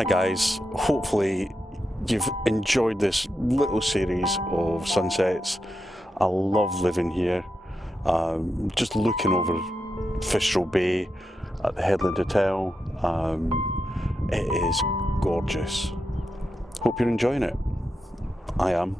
Hi guys, hopefully you've enjoyed this little series of sunsets. I love living here, just looking over Fistral Bay at the Headland Hotel. It is gorgeous. Hope you're enjoying it. I am.